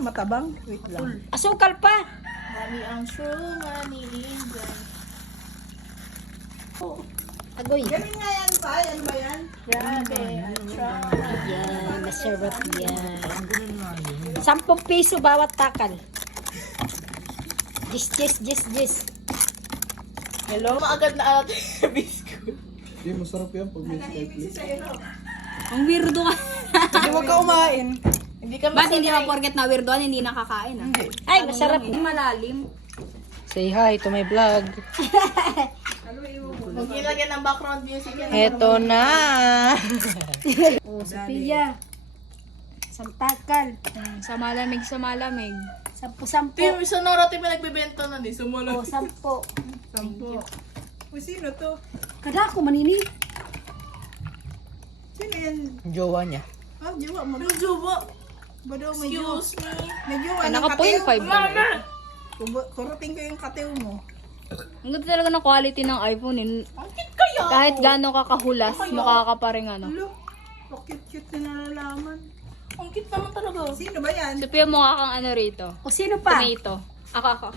matabang. Wait lang. Asukal pa. Mami ang sugar ni Inday. Agoy. Galing nga yan pa. Yan ba yan? Grabe. Yan, masarap yan. 10 piso bawat takal. Jis. Hello? Maagad na ate biscuit. Hindi, masarap yan pag may Skype. Ang weirdo ka. Hindi, huwag ka umain. Hindi kami Ba't hindi ma-forget na weirdoan, hindi nakakain ah? Ay, masarap. Malalim. Say hi to my vlog. Huwag nilagyan ng background music yan. Eto na. Oh, Sophia. Samtakal. Sa malamig. 10. Team, isa na natin may nagbibenta na di. Sumulot. Oh, 10. Uy, sino to? Kada ako manini. Sino yan? Jowa niya. Ah, jowa mo. Yung juba. Ba daw may jowa? Excuse me. May jowa Ay, ng naka katiw. 0.5 ba? Kurating ko yung katiw mo. Ang ganda talaga ng quality ng iPhone. Eh. Ang cute kaya. Kahit gaano ka kahulas, mukha ka pa rin ano. Ulo, cute-cute na nalalaman. Ang cute naman talaga. Sino ba yan? Sophia, mukha kang ano rito. O sino pa? Tomato. Ako.